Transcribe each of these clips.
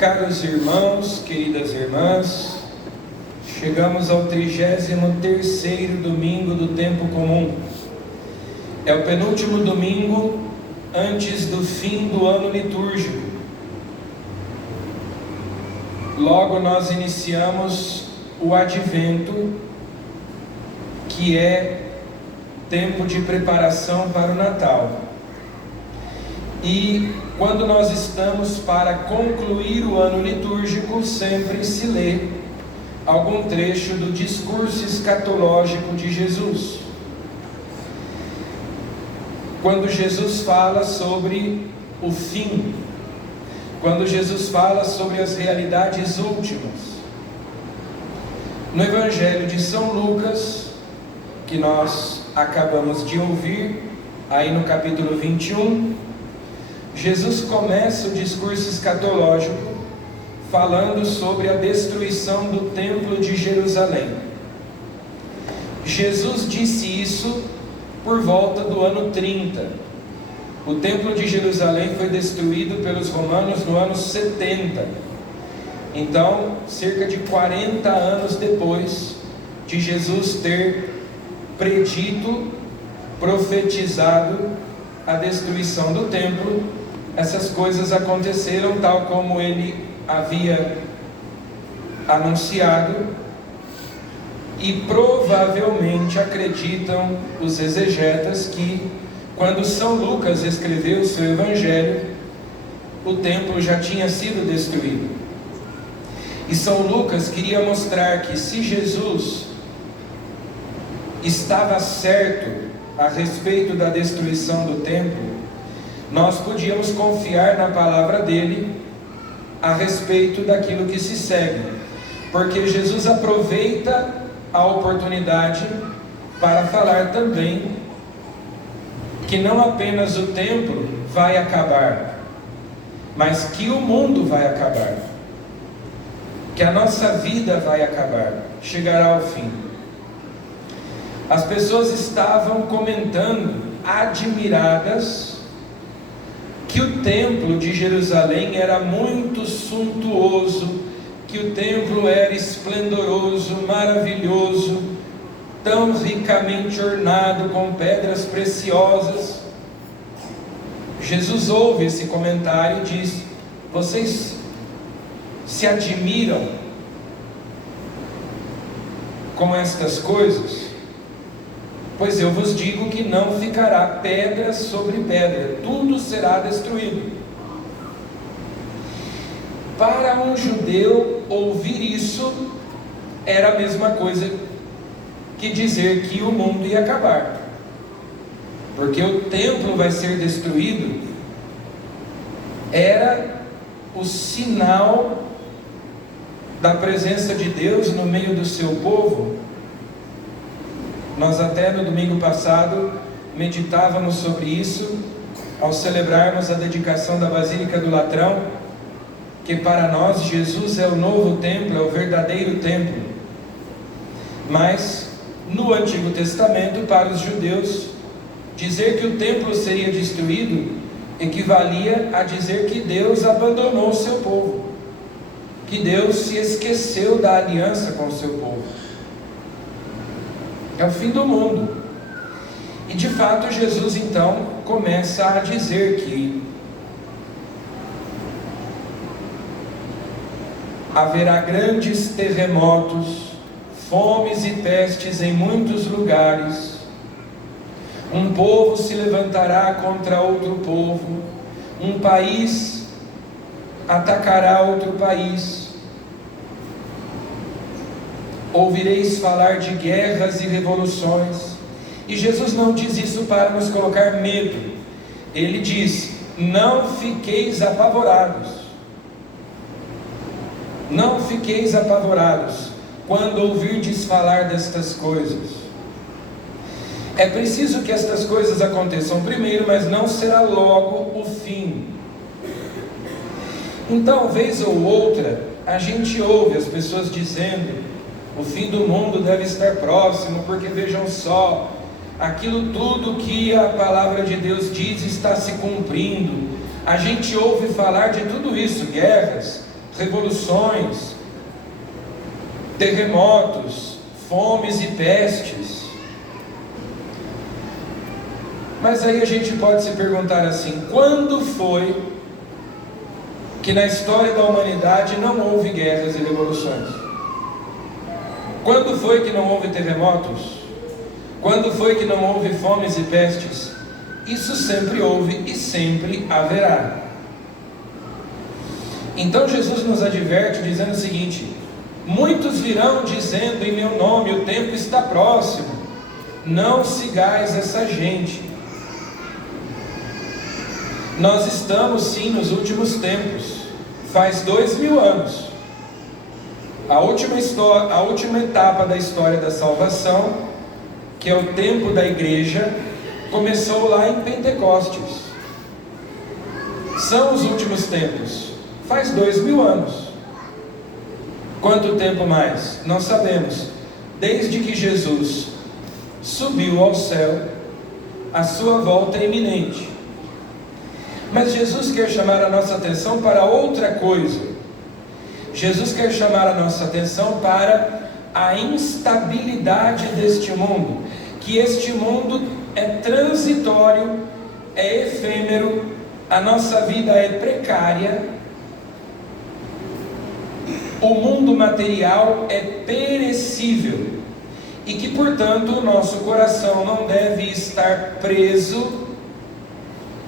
Caros irmãos, queridas irmãs, chegamos ao 33º domingo do tempo comum. É o penúltimo domingo antes do fim do ano litúrgico. Logo nós iniciamos o Advento, que é tempo de preparação para o Natal. E quando nós estamos para concluir o ano litúrgico, sempre se lê algum trecho do discurso escatológico de Jesus. Quando Jesus fala sobre o fim, quando Jesus fala sobre as realidades últimas. No Evangelho de São Lucas, que nós acabamos de ouvir, aí no capítulo 21, Jesus começa o discurso escatológico falando sobre a destruição do templo de Jerusalém. Jesus disse isso por volta do ano 30. O templo de Jerusalém foi destruído pelos romanos no ano 70. Então, cerca de 40 anos depois de Jesus ter predito, profetizado a destruição do templo, essas coisas aconteceram tal como ele havia anunciado, e provavelmente acreditam os exegetas que quando São Lucas escreveu o seu evangelho, o templo já tinha sido destruído. E São Lucas queria mostrar que se Jesus estava certo a respeito da destruição do templo, nós podíamos confiar na palavra dele a respeito daquilo que se segue, porque Jesus aproveita a oportunidade para falar também que não apenas o templo vai acabar, mas que o mundo vai acabar, que a nossa vida vai acabar, chegará ao fim. As pessoas estavam comentando, admiradas, que o templo de Jerusalém era muito suntuoso, que o templo era esplendoroso, maravilhoso, tão ricamente ornado com pedras preciosas. Jesus ouve esse comentário e diz: vocês se admiram com estas coisas? Pois eu vos digo que não ficará pedra sobre pedra, tudo será destruído. Para um judeu, ouvir isso era a mesma coisa que dizer que o mundo ia acabar, porque o templo vai ser destruído. Era o sinal da presença de Deus no meio do seu povo. Nós até no domingo passado meditávamos sobre isso, ao celebrarmos a dedicação da Basílica do Latrão, que para nós Jesus é o novo templo, é o verdadeiro templo. Mas no Antigo Testamento, para os judeus, dizer que o templo seria destruído equivalia a dizer que Deus abandonou o seu povo, que Deus se esqueceu da aliança com o seu povo. É o fim do mundo. E de fato Jesus então começa a dizer que haverá grandes terremotos, fomes e pestes em muitos lugares. Um povo se levantará contra outro povo, um país atacará outro país. Ouvireis falar de guerras e revoluções. E Jesus não diz isso para nos colocar medo. Ele diz: não fiqueis apavorados. Não fiqueis apavorados quando ouvirdes falar destas coisas. É preciso que estas coisas aconteçam primeiro, mas não será logo o fim. Então, vez ou outra, a gente ouve as pessoas dizendo: o fim do mundo deve estar próximo, porque vejam só, aquilo tudo que a palavra de Deus diz está se cumprindo. A gente ouve falar de tudo isso, guerras, revoluções, terremotos, fomes e pestes. Mas aí a gente pode se perguntar assim: quando foi que na história da humanidade não houve guerras e revoluções? Quando foi que não houve terremotos? Quando foi que não houve fomes e pestes? Isso sempre houve e sempre haverá. Então Jesus nos adverte dizendo o seguinte: muitos virão dizendo em meu nome, o tempo está próximo. Não sigais essa gente. Nós estamos sim nos últimos tempos. Faz 2000 anos. A última etapa da história da salvação, que é o tempo da igreja, começou lá em Pentecostes. São os últimos tempos. Faz 2000 anos. Quanto tempo mais? Não sabemos. Desde que Jesus subiu ao céu, a sua volta é iminente. Mas Jesus quer chamar a nossa atenção para outra coisa. Jesus quer chamar a nossa atenção para a instabilidade deste mundo. Que este mundo é transitório, é efêmero, a nossa vida é precária. O mundo material é perecível. E que, portanto, o nosso coração não deve estar preso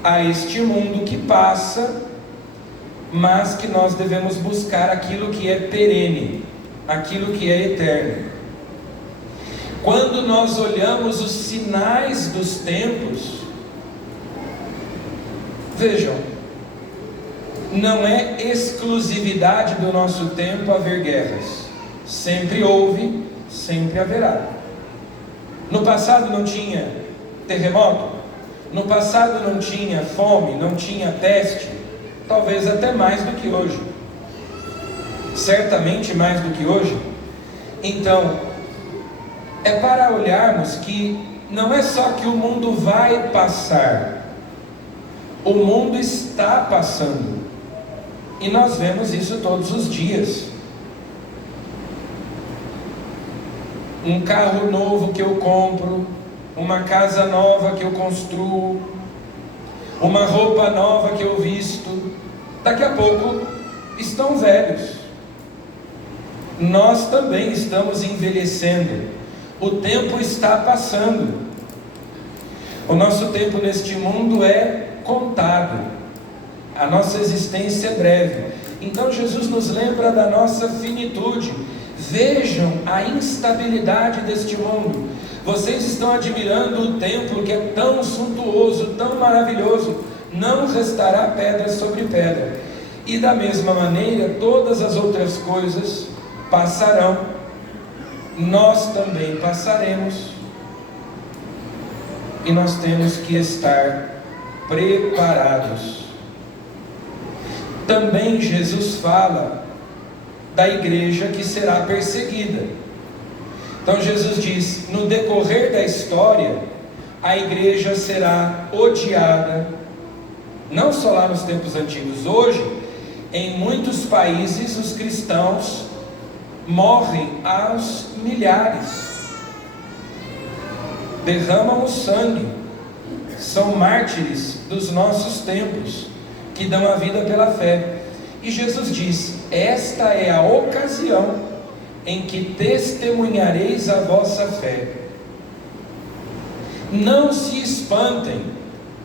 a este mundo que passa, mas que nós devemos buscar aquilo que é perene, aquilo que é eterno. Quando nós olhamos os sinais dos tempos, vejam, não é exclusividade do nosso tempo haver guerras. Sempre houve, sempre haverá. No passado não tinha terremoto? No passado não tinha fome, não tinha peste? Talvez até mais do que hoje. Certamente mais do que hoje. Então, é para olharmos que não é só que o mundo vai passar, o mundo está passando. E nós vemos isso todos os dias. Um carro novo que eu compro, uma casa nova que eu construo, uma roupa nova que eu visto, daqui a pouco estão velhos. Nós também estamos envelhecendo. O tempo está passando. O nosso tempo neste mundo é contado. A nossa existência é breve. Então Jesus nos lembra da nossa finitude. Vejam a instabilidade deste mundo. Vocês estão admirando o templo que é tão suntuoso, tão maravilhoso. Não restará pedra sobre pedra. E da mesma maneira, todas as outras coisas passarão. Nós também passaremos. E nós temos que estar preparados. Também Jesus fala da igreja que será perseguida. Então Jesus diz: no decorrer da história, a igreja será odiada, não só lá nos tempos antigos. Hoje, em muitos países, os cristãos morrem aos milhares, derramam o sangue, são mártires dos nossos tempos, que dão a vida pela fé. E Jesus diz: esta é a ocasião em que testemunhareis a vossa fé. Não se espantem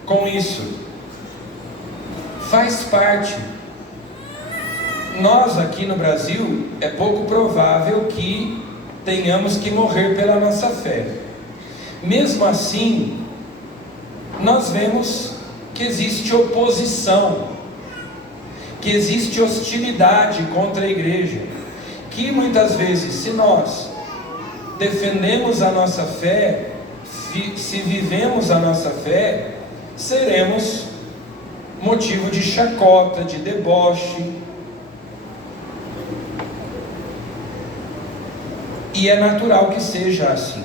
com isso, faz parte. Nós aqui no Brasil, é pouco provável que tenhamos que morrer pela nossa fé. Mesmo assim, nós vemos que existe oposição, que existe hostilidade contra a igreja, que muitas vezes, se nós defendemos a nossa fé, se vivemos a nossa fé, seremos motivo de chacota, de deboche. E é natural que seja assim.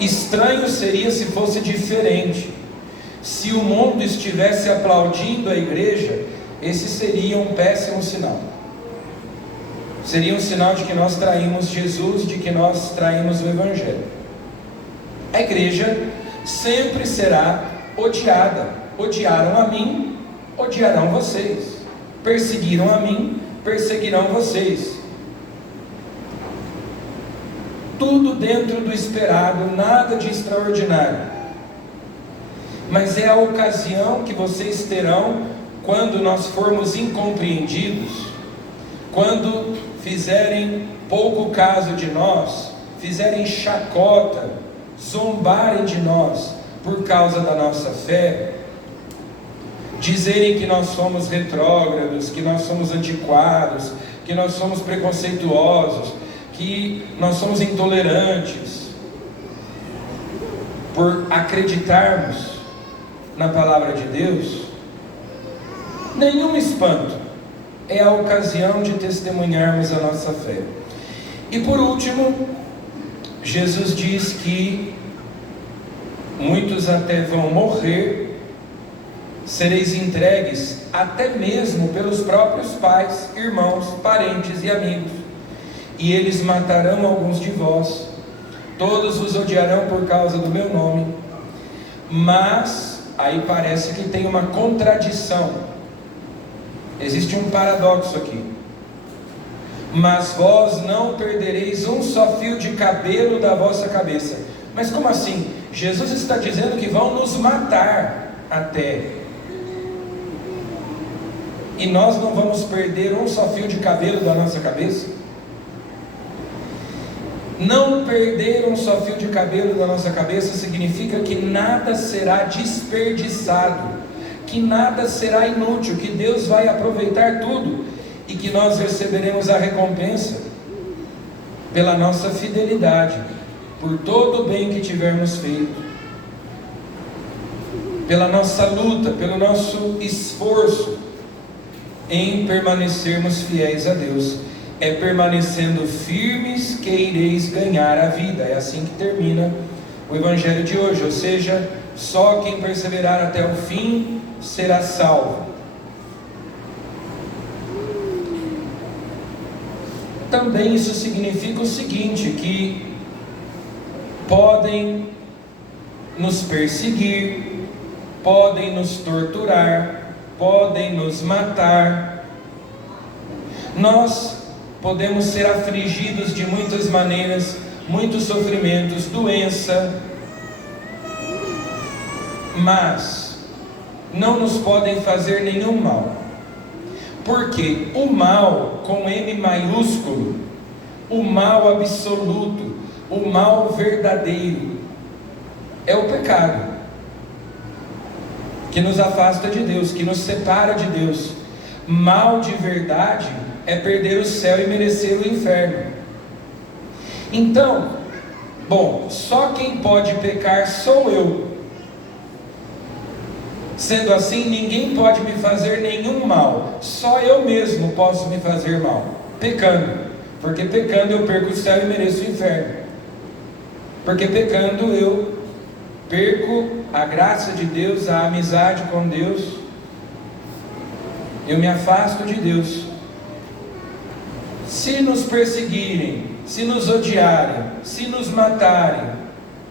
Estranho seria se fosse diferente. Se o mundo estivesse aplaudindo a igreja esse seria um péssimo sinal. Seria um sinal de que nós traímos Jesus, de que nós traímos o Evangelho. A igreja sempre será odiada. Odiaram a mim, odiarão vocês. Perseguiram a mim, perseguirão vocês. Tudo dentro do esperado, nada de extraordinário. Mas é a ocasião que vocês terão quando nós formos incompreendidos, quando fizerem pouco caso de nós, fizerem chacota, zombarem de nós por causa da nossa fé, dizerem que nós somos retrógrados, que nós somos antiquados, que nós somos preconceituosos, que nós somos intolerantes, por acreditarmos na palavra de Deus, nenhum espanto, é a ocasião de testemunharmos a nossa fé. E por último, Jesus diz que muitos até vão morrer, sereis entregues até mesmo pelos próprios pais, irmãos, parentes e amigos, e eles matarão alguns de vós, todos vos odiarão por causa do meu nome. Mas aí parece que tem uma contradição, existe um paradoxo aqui. Mas vós não perdereis um só fio de cabelo da vossa cabeça. Mas como assim? Jesus está dizendo que vão nos matar até, e nós não vamos perder um só fio de cabelo da nossa cabeça? Não perder um só fio de cabelo da nossa cabeça significa que nada será desperdiçado, que nada será inútil, que Deus vai aproveitar tudo e que nós receberemos a recompensa pela nossa fidelidade, por todo o bem que tivermos feito, pela nossa luta, pelo nosso esforço em permanecermos fiéis a Deus. É permanecendo firmes que ireis ganhar a vida. É assim que termina o Evangelho de hoje. Ou seja, só quem perseverar até o fim será salvo. Também isso significa o seguinte, que podem nos perseguir, podem nos torturar, podem nos matar. Nós podemos ser afligidos de muitas maneiras, muitos sofrimentos, doença, mas não nos podem fazer nenhum mal, porque o mal, com M maiúsculo, o mal absoluto, o mal verdadeiro, é o pecado, que nos afasta de Deus, que nos separa de Deus. Mal de verdade é perder o céu e merecer o inferno. Então, bom, só quem pode pecar sou eu. Sendo assim, ninguém pode me fazer nenhum mal, só eu mesmo posso me fazer mal, pecando, porque pecando eu perco o céu e mereço o inferno, porque pecando eu perco a graça de Deus, a amizade com Deus, eu me afasto de Deus. Se nos perseguirem, se nos odiarem, se nos matarem,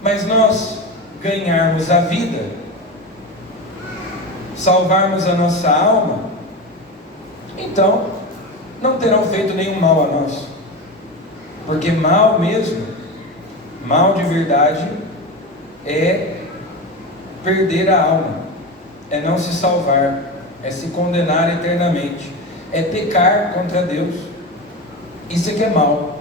mas nós ganharmos a vida, salvarmos a nossa alma, então não terão feito nenhum mal a nós, porque mal mesmo, mal de verdade, é perder a alma, é não se salvar, é se condenar eternamente, é pecar contra Deus. Isso é que é mal.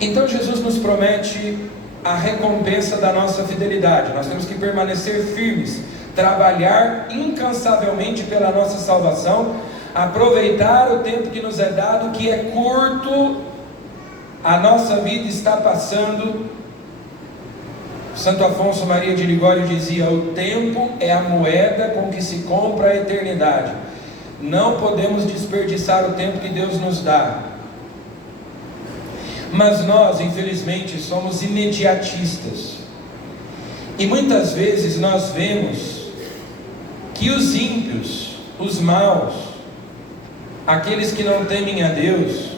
Então Jesus nos promete a recompensa da nossa fidelidade. Nós temos que permanecer firmes, trabalhar incansavelmente pela nossa salvação, aproveitar o tempo que nos é dado, que é curto, a nossa vida está passando. Santo Afonso Maria de Ligório dizia: o tempo é a moeda com que se compra a eternidade. Não podemos desperdiçar o tempo que Deus nos dá. Mas nós, infelizmente, somos imediatistas. E muitas vezes nós vemos que os ímpios os maus, aqueles que não temem a Deus,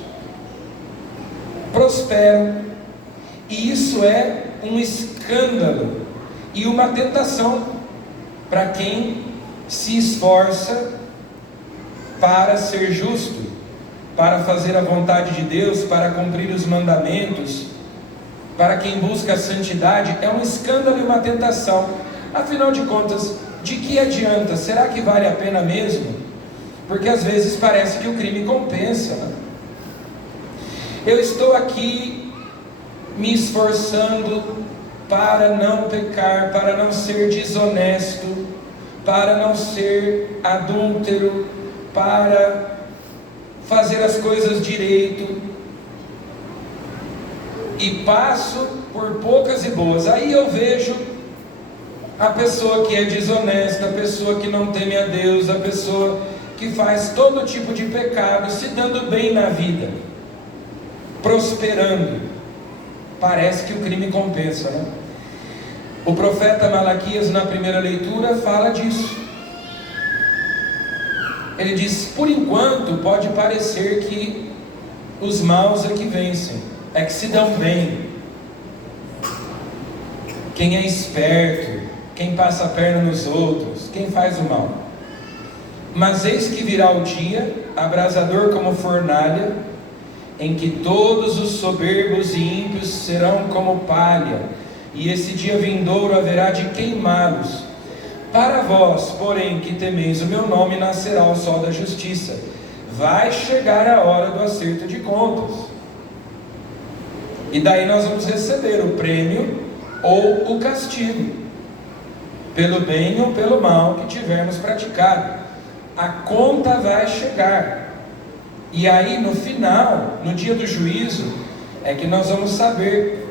prosperam, e isso é um escândalo e uma tentação para quem se esforça para ser justo, para fazer a vontade de Deus, para cumprir os mandamentos, para quem busca a santidade. É um escândalo e uma tentação. Afinal de contas, de que adianta? Será que vale a pena mesmo? Porque às vezes parece que o crime compensa, né? Eu estou aqui me esforçando para não pecar, para não ser desonesto, para não ser adúltero, para fazer as coisas direito, e passo por poucas e boas. Aí eu vejo a pessoa que é desonesta, a pessoa que não teme a Deus, a pessoa que faz todo tipo de pecado, se dando bem na vida, prosperando. Parece que o crime compensa, né? O profeta Malaquias, na primeira leitura, fala disso. Ele diz: por enquanto pode parecer que os maus é que vencem, é que se dão bem. Quem é esperto, quem passa a perna nos outros, quem faz o mal. Mas eis que virá o dia, abrasador como fornalha, em que todos os soberbos e ímpios serão como palha, e esse dia vindouro haverá de queimá-los. Para vós, porém, que temeis o meu nome, nascerá o sol da justiça. Vai chegar a hora do acerto de contas. E daí nós vamos receber o prêmio ou o castigo, pelo bem ou pelo mal que tivermos praticado. A conta vai chegar. E aí no final, no dia do juízo, é que nós vamos saber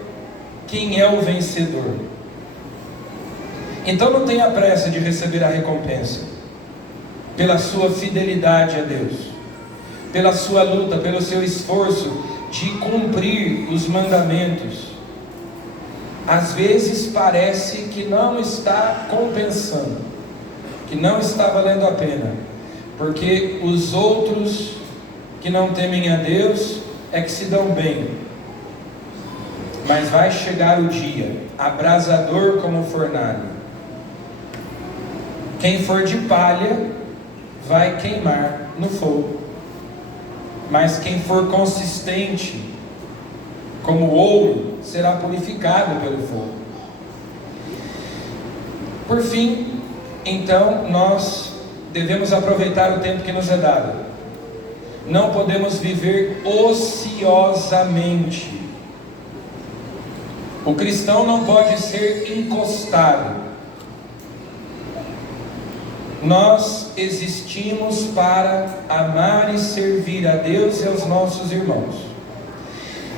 quem é o vencedor. Então não tenha pressa de receber a recompensa, pela sua fidelidade a Deus, pela sua luta, pelo seu esforço de cumprir os mandamentos. Às vezes parece que não está compensando, que não está valendo a pena, porque os outros que não temem a Deus é que se dão bem. Mas vai chegar o dia, abrasador como fornalha. Quem for de palha vai queimar no fogo, mas quem for consistente como ouro será purificado pelo fogo. Por fim, então, nós devemos aproveitar o tempo que nos é dado. Não podemos viver ociosamente. O cristão não pode ser encostado. Nós existimos para amar e servir a Deus e aos nossos irmãos.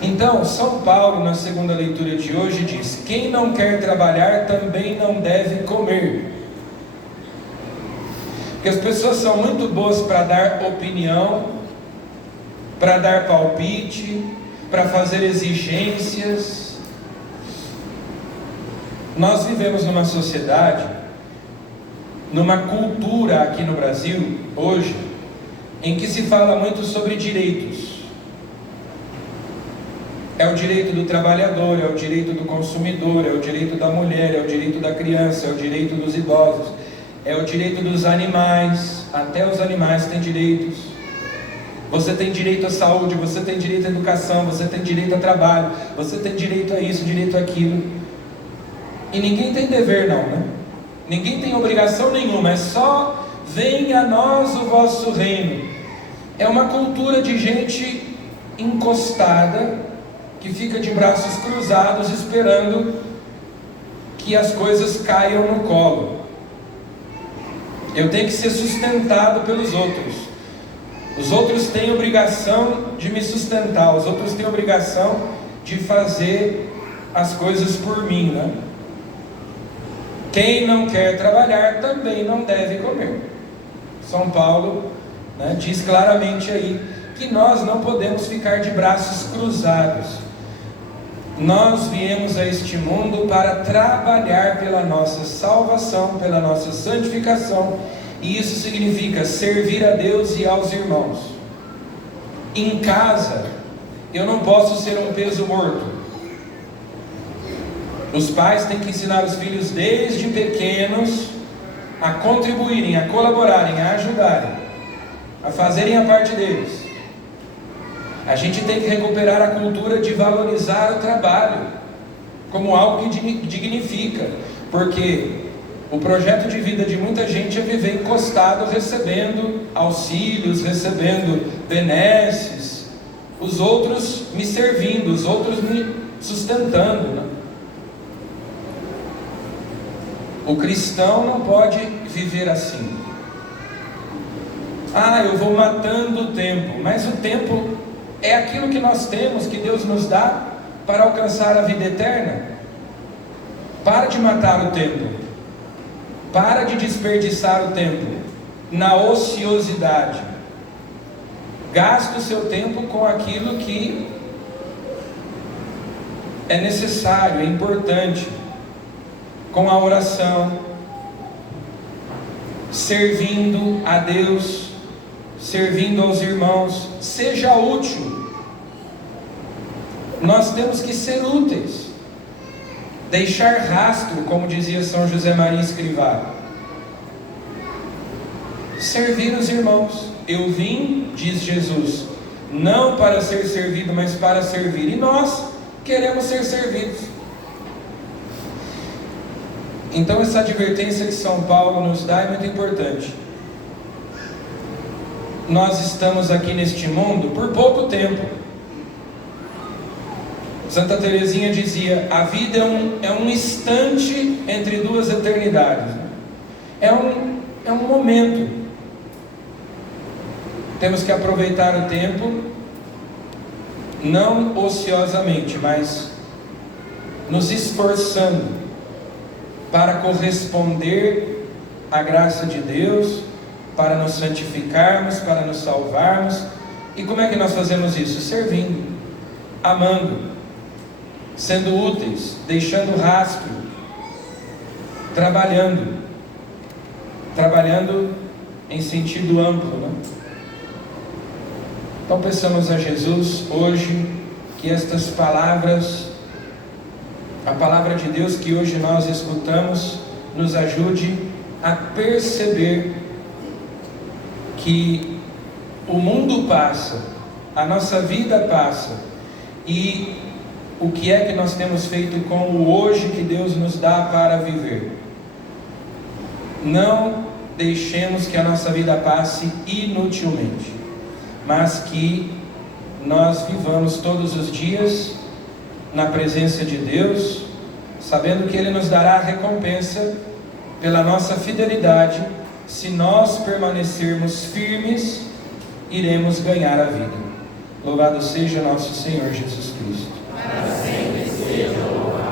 Então, São Paulo, na segunda leitura de hoje, diz: quem não quer trabalhar também não deve comer. Porque as pessoas são muito boas para dar opinião, para dar palpite, para fazer exigências. Nós vivemos numa sociedade, numa cultura aqui no Brasil, hoje, em que se fala muito sobre direitos. É o direito do trabalhador, é o direito do consumidor, é o direito da mulher, é o direito da criança, é o direito dos idosos, é o direito dos animais. Até os animais têm direitos. Você tem direito à saúde, você tem direito à educação, você tem direito a trabalho, você tem direito a isso, direito àquilo. E ninguém tem dever não, né? Ninguém tem obrigação nenhuma, é só: venha a nós o vosso reino. É uma cultura de gente encostada, que fica de braços cruzados esperando que as coisas caiam no colo. Eu tenho que ser sustentado pelos outros. Os outros têm obrigação de me sustentar, os outros têm obrigação de fazer as coisas por mim, né? Quem não quer trabalhar também não deve comer. São Paulo, né, diz claramente aí que nós não podemos ficar de braços cruzados. Nós viemos a este mundo para trabalhar pela nossa salvação, pela nossa santificação E isso significa servir a Deus e aos irmãos. Em casa, eu não posso ser um peso morto. Os pais têm que ensinar os filhos desde pequenos a contribuírem, a colaborarem, a ajudarem, a fazerem a parte deles. A gente tem que recuperar a cultura de valorizar o trabalho como algo que dignifica, porque o projeto de vida de muita gente é viver encostado, recebendo auxílios, recebendo benesses, os outros me servindo, os outros me sustentando, né? O cristão não pode viver assim. Eu vou matando o tempo, mas o tempo é aquilo que nós temos, que Deus nos dá para alcançar a vida eterna. Para de matar o tempo, para de desperdiçar o tempo na ociosidade. Gaste o seu tempo com aquilo que é necessário, é importante, com a oração, servindo a Deus, servindo aos irmãos. Seja útil. Nós temos que ser úteis, deixar rastro, como dizia São José Maria Escrivá. Servir os irmãos. Eu vim, diz Jesus, não para ser servido, mas para servir. E nós queremos ser servidos. Então essa advertência que São Paulo nos dá é muito importante. Nós estamos aqui neste mundo por pouco tempo. Santa Teresinha dizia: a vida é um instante entre duas eternidades. É um momento. Temos que aproveitar o tempo, não ociosamente, mas nos esforçando para corresponder à graça de Deus, para nos santificarmos, para nos salvarmos. E como é que nós fazemos isso? Servindo, amando, sendo úteis, deixando rastro, trabalhando em sentido amplo, né? Então peçamos a Jesus hoje que estas palavras, a palavra de Deus que hoje nós escutamos, nos ajude a perceber que o mundo passa, a nossa vida passa, e o que é que nós temos feito com o hoje que Deus nos dá para viver. Não deixemos que a nossa vida passe inutilmente, mas que nós vivamos todos os dias na presença de Deus, sabendo que Ele nos dará a recompensa pela nossa fidelidade. Se nós permanecermos firmes, iremos ganhar a vida. Louvado seja nosso Senhor Jesus Cristo. Para sempre seja louvado.